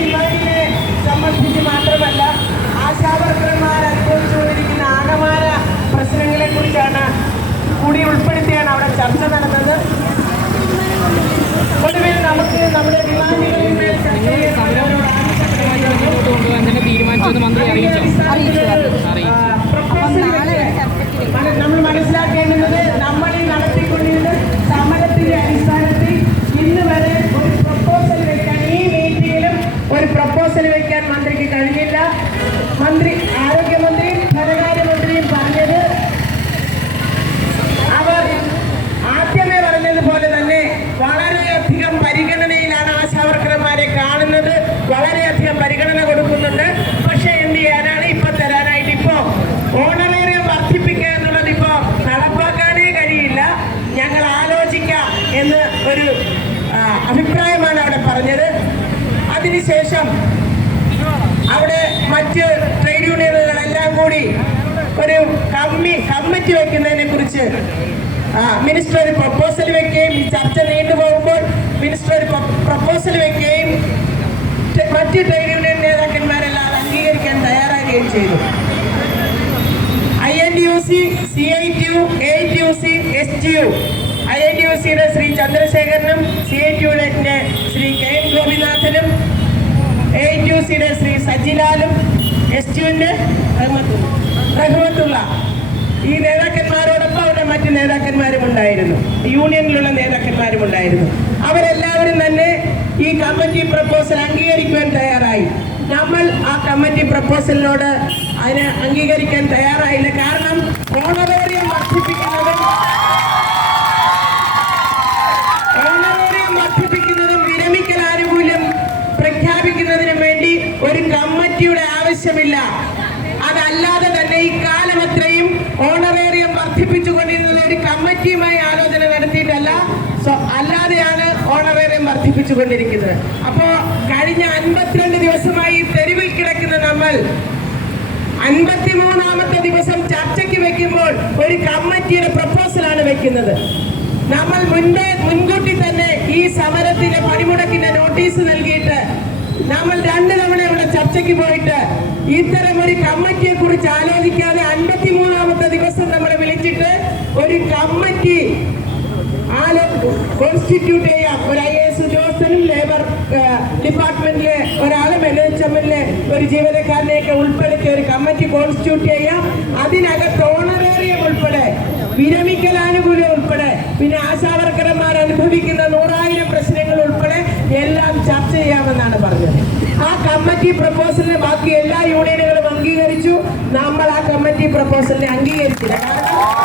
ദിവാലിനെ സംബന്ധിച്ച് മാത്രമല്ല ആശാവർക്കർമാർ അനുഭവിച്ചുകൊണ്ടിരിക്കുന്ന ആകമാന കൂടി ഉൾപ്പെടുത്തിയാണ് അവിടെ ചർച്ച നടന്നത് ഒടുവിൽ നമുക്ക് നമ്മുടെ ദിവാലികളിൽ മേൽ ചർച്ച ചെയ്യുന്നവരോടാണ് മുന്നോട്ട് കൊണ്ടുപോകാൻ തന്നെ തീരുമാനിച്ചത് മന്ത്രി അറിയിച്ചോ പ്രപ്പോസൽ മന- നമ്മൾ മനസ്സിലാക്കേണ്ടുന്നത് നമ്മൾ ഈ നടത്തിക്കൊണ്ടിരുന്ന സമരത്തിന്റെ അടിസ്ഥാനത്തിൽ ഇന്ന് വരെ ഒരു പ്രപ്പോസൽ വെക്കാൻ ഈ മീറ്റിംഗിലും ഒരു പ്രപ്പോസൽ വെക്കാൻ മന്ത്രിക്ക് കഴിഞ്ഞില്ല മന്ത്രി ആരോഗ്യമന്ത്രിയും ധനകാര്യമന്ത്രിയും പറഞ്ഞത് അവർ ആദ്യമേ പറഞ്ഞതുപോലെ തന്നെ വളരെയധികം പരിഗണനയിലാണ് ആശാവർക്കർമാരെ കാണുന്നത് വളരെയധികം പരിഗണന കൊടുക്കുന്നുണ്ട് പക്ഷേ എന്ത് ചെയ്യാനാണ് ഇപ്പൊ തരാനായിട്ട് ഇപ്പോ ഓണറേറിയം വർദ്ധിപ്പിക്കുക എന്നുള്ളത് ഇപ്പോ നടപ്പാക്കാനേ കഴിയില്ല ഞങ്ങൾ ആലോചിക്കാം എന്ന് ഒരു ആ, അഭിപ്രായമാണ് അവിടെ പറഞ്ഞത് അതിനുശേഷം അവിടെ മറ്റ് ട്രേഡ് യൂണിയനുകളെല്ലാം കൂടി ഒരു കമ്മി കമ്മിറ്റി വെക്കുന്നതിനെ കുറിച്ച് മിനിസ്റ്റർ ഒരു പ്രപ്പോസൽ വെക്കുകയും ഈ ചർച്ച നീണ്ടുപോകുമ്പോൾ മിനിസ്റ്റർ ഒരു പ്രപ്പോസൽ വെക്കുകയും മറ്റ് ട്രേഡ് യൂണിയൻ നേതാക്കന്മാരെല്ലാം അംഗീകരിക്കാൻ തയ്യാറാകുകയും ചെയ്തു. I N U C C I T U A T U C S T U I N U സിയുടെ ശ്രീ ചന്ദ്രശേഖരനും സി ഐ ടി യുടെ ശ്രീ കെ എൻ ഗോപിനാഥനും എ ടി യു സിയുടെ ശ്രീ സജിലാലും എസ് ടി യുവിന്റെ റഹ്മത്തുള്ള ഈ നേതാക്കന്മാരോടൊപ്പം അവിടെ മറ്റ് നേതാക്കന്മാരും ഉണ്ടായിരുന്നു. യൂണിയനിലുള്ള നേതാക്കന്മാരും ഉണ്ടായിരുന്നു. അവരെല്ലാവരും തന്നെ ഈ കമ്മിറ്റി പ്രപ്പോസൽ അംഗീകരിക്കുവാൻ തയ്യാറായി. നമ്മൾ ആ കമ്മിറ്റി പ്രപ്പോസലിനോട് അതിനെ അംഗീകരിക്കാൻ തയ്യാറായില്ല. കാരണം ഓണറേറിയം വർദ്ധിപ്പിക്കുന്നതും ഓണറേറിയം വർദ്ധിപ്പിക്കുന്നതും വിരമിക്കൽ ആനുകൂല്യം പ്രഖ്യാപിക്കുന്നതിനും വേണ്ടി ഒരു കമ്മിറ്റിയുടെ ആവശ്യമില്ല അതല്ലാതെ തന്നെ ഈ കാലമത്രയും ഓണറേറിയം വർദ്ധിപ്പിച്ചുകൊണ്ടിരുന്നത് ഒരു കമ്മിറ്റിയുമായി ആലോചന നടത്തിയിട്ടല്ല സോ അല്ലാതെയാണ് ഓണറേറിയം അപ്പോൾ അപ്പോ കഴിഞ്ഞ അൻപത്തിരണ്ട് ദിവസമായി തെരുവിൽ കിടക്കുന്ന നമ്മൾ അൻപത്തിമൂന്നാമത്തെ ദിവസം ചർച്ചയ്ക്ക് വെക്കുമ്പോൾ ഒരു കമ്മിറ്റിയുടെ പ്രപ്പോസലാണ് വെക്കുന്നത്. നമ്മൾ മുൻപേ മുൻകൂട്ടി തന്നെ ഈ സമരത്തിന്റെ പണിമുടക്കിന്റെ നോട്ടീസ് നൽകിയിട്ട് നമ്മൾ രണ്ടു തവണ ഇവിടെ ചർച്ചയ്ക്ക് പോയിട്ട് ഇത്തരം ഒരു കമ്മിറ്റിയെ കുറിച്ച് ആലോചിക്കാതെ അൻപത്തിമൂന്നാമത്തെ ദിവസം നമ്മളെ വിളിച്ചിട്ട് ഒരു കമ്മിറ്റി കോൺസ്റ്റിറ്റ്യൂട്ട് ചെയ്യാം. ഒരു ഐ എസ് ഉദ്യോഗസ്ഥനും ലേബർ ഡിപ്പാർട്ട്മെന്റിലെ ഒരാളും എമ്മിലെ ഒരു ജീവനക്കാരനെയൊക്കെ ഉൾപ്പെടുത്തി ഒരു കമ്മിറ്റി കോൺസ്റ്റിറ്റ്യൂട്ട് ചെയ്യാം. അതിനകത്ത് ഓണറേറിയം ഉൾപ്പെടെ വിരമിക്കൽ ആനുകൂല്യം ഉൾപ്പെടെ പിന്നെ ആശാവർക്കർമാർ അനുഭവിക്കുന്ന നൂറായിരം പ്രശ്നങ്ങൾ ഉൾപ്പെടെ എല്ലാം ചർച്ച ചെയ്യാമെന്നാണ് പറഞ്ഞത്. ആ കമ്മിറ്റി പ്രപ്പോസലിന് ബാക്കി എല്ലാ യൂണിയനുകളും അംഗീകരിച്ചു. നമ്മൾ ആ കമ്മിറ്റി പ്രപ്പോസലിനെ അംഗീകരിച്ചില്ല. കാരണം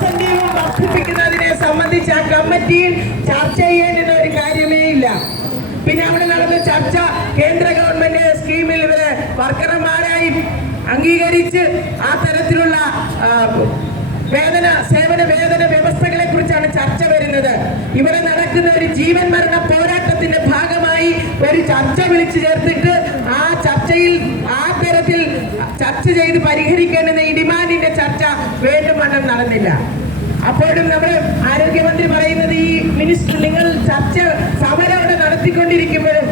ഇൻസെന്റീവും വർദ്ധിപ്പിക്കുന്നതിനെ സംബന്ധിച്ച് ആ കമ്മിറ്റിയിൽ ചർച്ച ചെയ്യേണ്ടുന്ന ഒരു കാര്യമേ ഇല്ല. പിന്നെ അവിടെ നടന്ന ചർച്ച കേന്ദ്ര ഗവൺമെന്റ് സ്കീമിൽ ഇവർ വർക്കർമാരായി അംഗീകരിച്ച് ആ തരത്തിലുള്ള വേതന സേവന വേതന വ്യവസ്ഥകളെ കുറിച്ചാണ് ചർച്ച വരുന്നത്. ഇവിടെ നടക്കുന്ന ഒരു ജീവൻ മരണ പോരാട്ടത്തിന്റെ ഭാഗമായി ഒരു ചർച്ച വിളിച്ചു ചേർത്തിട്ട് ആ ചർച്ചയിൽ ആ തരത്തിൽ ചർച്ച ചെയ്ത് പരിഹരിക്കേണ്ടുന്ന ഡിമാൻഡിന്റെ ചർച്ച വീണ്ടും വണ്ണം നടന്നില്ല. അപ്പോഴും നമ്മൾ ആരോഗ്യമന്ത്രി പറയുന്നത് ഈ മിനിസ്റ്റർ നിങ്ങൾ ചർച്ച സമരം അവിടെ നടത്തിക്കൊണ്ടിരിക്കുമ്പോഴും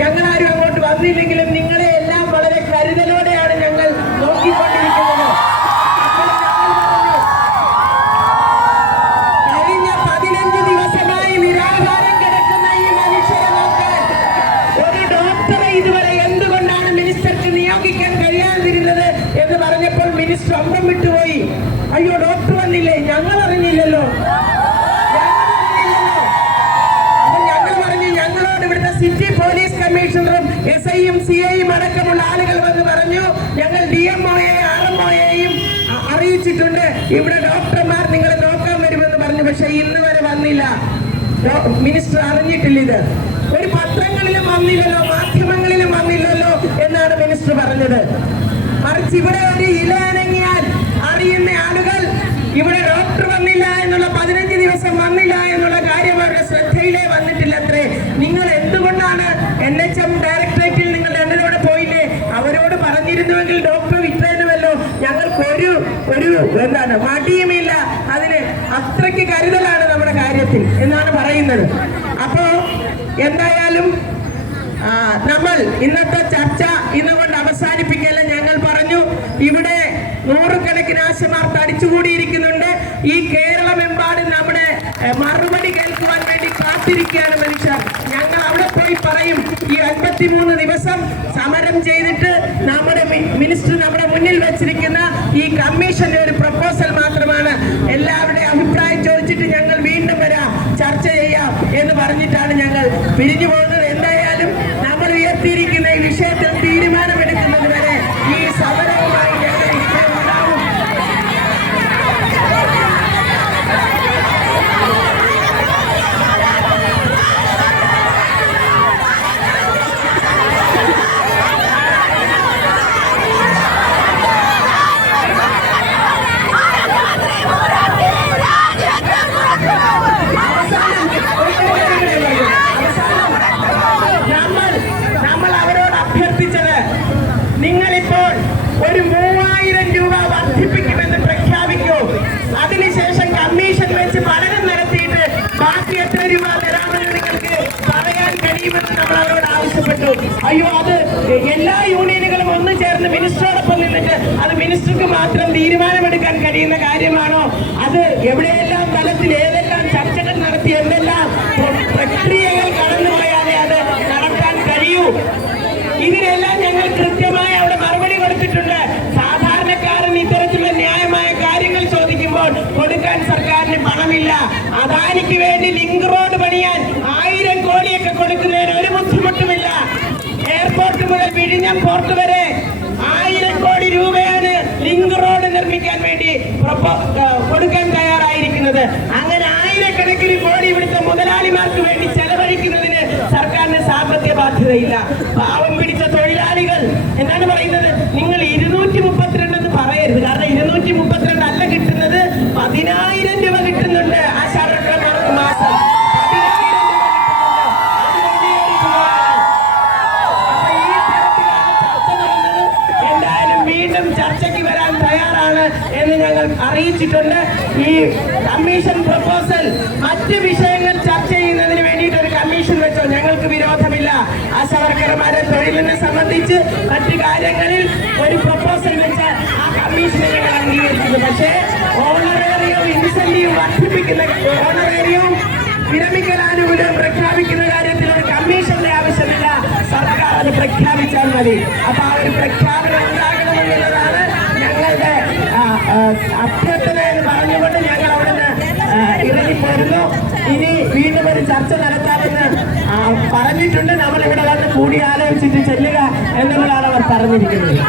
ഞങ്ങൾ ആരും അങ്ങോട്ട് വന്നില്ലെങ്കിലും നിങ്ങളെ എല്ലാം വളരെ കരുതലോടെയാണ് ഞങ്ങൾ നോക്കിക്കൊണ്ടിരിക്കുന്നത്. ദിവസമായി കിടക്കുന്ന ഈ മനുഷ്യരെ ഒരു ഡോക്ടറെ ഇതുവരെ എന്തുകൊണ്ടാണ് മിനിസ്റ്റർക്ക് നിയോഗിക്കാൻ കഴിയാതിരുന്നത് എന്ന് പറഞ്ഞപ്പോൾ മിനിസ്റ്റർ വിട്ടുപോയി. അയ്യോ ഡോക്ടർ വന്നില്ലേ? ഞങ്ങൾ അറിഞ്ഞില്ലല്ലോ. സിറ്റി പോലീസ് കമ്മീഷണറും എസ് ഐയും സി ഐയും അടക്കമുള്ള ആളുകൾ വന്ന് പറഞ്ഞു ഞങ്ങൾ ഡി എം ഒയെ ആർ എം ഒയെയും അറിയിച്ചിട്ടുണ്ട്. ഇവിടെ ഡോക്ടർമാർ നിങ്ങളെ നോക്കാൻ വരുമെന്ന് പറഞ്ഞു പക്ഷെ ഇന്ന് വരെ വന്നില്ല. മിനിസ്റ്റർ അറിഞ്ഞിട്ടില്ല ഇത്. ഒരു പത്രങ്ങളിലും വന്നില്ലല്ലോ മാധ്യമങ്ങളിലും വന്നില്ലല്ലോ എന്നാണ് മിനിസ്റ്റർ പറഞ്ഞത്. മറിച്ച് ഇവിടെ ഒരു ഇല അനങ്ങിയാൽ അറിയുന്ന ആളുകൾ ഇവിടെ ഡോക്ടർ വന്നില്ല എന്നുള്ള പതിനഞ്ച് ദിവസം വന്നില്ല എന്നുള്ള കാര്യം അവരുടെ ശ്രദ്ധയിലേ വന്നിട്ടില്ല അത്രേ നിങ്ങൾ എന്തുകൊണ്ടാണ് എൻ എച്ച് എം ഡയറക്ടറേറ്റിൽ നിങ്ങൾ രണ്ടിനോട് പോയില്ലേ? അവരോട് പറഞ്ഞിരുന്നുവെങ്കിൽ ഡോക്ടർ വിട്ടേനുമല്ലോ ഞങ്ങൾക്ക് ഒരു ഒരു എന്താണ് മടിയുമില്ല. അതിന് അത്രയ്ക്ക് കരുതലാണ് നമ്മുടെ കാര്യത്തിൽ എന്നാണ് പറയുന്നത്. അപ്പോ എന്തായാലും നമ്മൾ ഇന്നത്തെ ചർച്ച ഇന്നുകൊണ്ട് അവസാനിപ്പിക്കല്ല? ഞങ്ങൾ ഇവിടെ നൂറുകണക്കിന് ആശമാർ തടിച്ചുകൂടിയിരിക്കുന്നുണ്ട്. ഈ കേരളമെമ്പാടും നമ്മുടെ മറുപടി കേൾക്കുവാൻ വേണ്ടി കാത്തിരിക്കുകയാണ് മനുഷ്യർ ഞങ്ങൾ അവിടെ പോയി പറയും ഈ അൻപത്തിമൂന്ന് ദിവസം സമരം ചെയ്തിട്ട് നമ്മുടെ മിനിസ്റ്റർ നമ്മുടെ മുന്നിൽ വെച്ചിരിക്കുന്ന ഈ കമ്മീഷന്റെ ഒരു പ്രപ്പോസൽ മാത്രമാണ് എല്ലാവരുടെയും അഭിപ്രായം ചോദിച്ചിട്ട് ഞങ്ങൾ വീണ്ടും വരാം ചർച്ച ചെയ്യാം എന്ന് പറഞ്ഞിട്ടാണ് ഞങ്ങൾ പിരിഞ്ഞു പോകുന്നത് എന്തായാലും നമ്മൾ ഉയർത്തിയിരിക്കുന്ന ഈ വിഷയത്തിൽ തീരുമാനമെടുക്കുന്നത് വരെ ഈ സമരവുമായി ഞങ്ങൾ ഇവിടെ ഉണ്ടാവും നമ്മൾ നമ്മൾ അവരോട് അഭ്യർത്ഥിച്ചത് നിങ്ങളിപ്പോൾ ഒരു മൂവായിരം രൂപ വർദ്ധിപ്പിക്കുമെന്ന് പ്രഖ്യാപിക്കൂ അതിനുശേഷം കമ്മീഷൻ വെച്ച് പഠനം നടത്തിയിട്ട് രൂപ തരാമെന്ന് നിങ്ങൾക്ക് നമ്മൾ അവരോട് ആവശ്യപ്പെട്ടു അയ്യോ അത് എല്ലാ യൂണിയനുകളും ഒന്ന് ചേർന്ന് മിനിസ്റ്ററോടൊപ്പം നിന്നിട്ട് അത് മിനിസ്റ്റർക്ക് മാത്രം തീരുമാനമെടുക്കാൻ കഴിയുന്ന കാര്യമാണോ? അത് എവിടെയെല്ലാം തലത്തിൽ ഏതെല്ലാം ചർച്ചകൾ നടത്തി എന്തെല്ലാം പ്രക്രിയകൾ കടന്നു പോയാലേ അത് നടക്കാൻ കഴിയൂ? ഇതിനെല്ലാം ഞങ്ങൾ കൃത്യമായി അവിടെ മറുപടി കൊടുത്തിട്ടുണ്ട്. സാധാരണക്കാരൻ ഇത്തരത്തിലുള്ള ന്യായമായ കാര്യങ്ങൾ ചോദിക്കുമ്പോൾ കൊടുക്കാൻ സർക്കാരിന് പണമില്ല. അദാനിക്ക് വേണ്ടി പണിയാൻ ആയിരം കോടിയൊക്കെ കൊടുക്കുന്നതിന് ഒരു ബുദ്ധിമുട്ടുമില്ല. എയർപോർട്ട് മുതൽ വിഴിഞ്ഞം പോർട്ട് വരെ ആയിരം കോടി രൂപയാണ് ലിങ്ക് റോഡ് നിർമ്മിക്കാൻ വേണ്ടി കൊടുക്കാൻ തയ്യാറായിരിക്കുന്നത്. അങ്ങനെ ആയിരക്കണക്കിന് കോടി ഇവിടുത്തെ മുതലാളിമാർക്ക് വേണ്ടി ചെലവഴിക്കുന്നതിന് സർക്കാരിന് സാമ്പത്തിക ബാധ്യതയില്ല. തയ്യാറാണ് എന്ന് ഞങ്ങൾ അറിയിച്ചിട്ടുണ്ട്. ഈ കമ്മീഷൻ പ്രപ്പോസൽ മറ്റ് വിഷയങ്ങൾ ചർച്ച ചെയ്യുന്നതിന് വേണ്ടിയിട്ട് ഒരു കമ്മീഷൻ വെച്ചോ ഞങ്ങൾക്ക് വിരോധമില്ല. ആശാവർക്കർമാരെ തൊഴിലിനെ സംബന്ധിച്ച് മറ്റു കാര്യങ്ങളിൽ ഒരു പ്രപ്പോസൽ വെച്ച് ആ കമ്മീഷനെ ഞങ്ങൾ അംഗീകരിക്കുന്നു പക്ഷേ ഓണറേറിയവും ഇൻസെന്റീവ് വർദ്ധിപ്പിക്കുന്ന ഓണറേറിയവും വിരമിക്കലാനുകൂല്യം പ്രഖ്യാപിക്കുന്ന കാര്യത്തിൽ ഒരു കമ്മീഷന്റെ ആവശ്യമില്ല. സർക്കാർ അത് പ്രഖ്യാപിച്ചാൽ മതി. അപ്പൊ ആ ഒരു പ്രഖ്യാപനം ആ, അഭ്യർത്ഥന എന്ന് പറഞ്ഞുകൊണ്ട് ഞങ്ങൾ അവിടുന്ന് ആ, ഇറങ്ങിപ്പോരുന്നു. ഇനി വീണ്ടും ഒരു ചർച്ച നടത്താമെന്ന് പറഞ്ഞിട്ടുണ്ട്. നമ്മൾ ഇവിടെ വന്ന് കൂടി ആലോചിച്ചിട്ട് ചെല്ലുക എന്നുള്ളതാണ് അവർ പറഞ്ഞിരിക്കുന്നത്.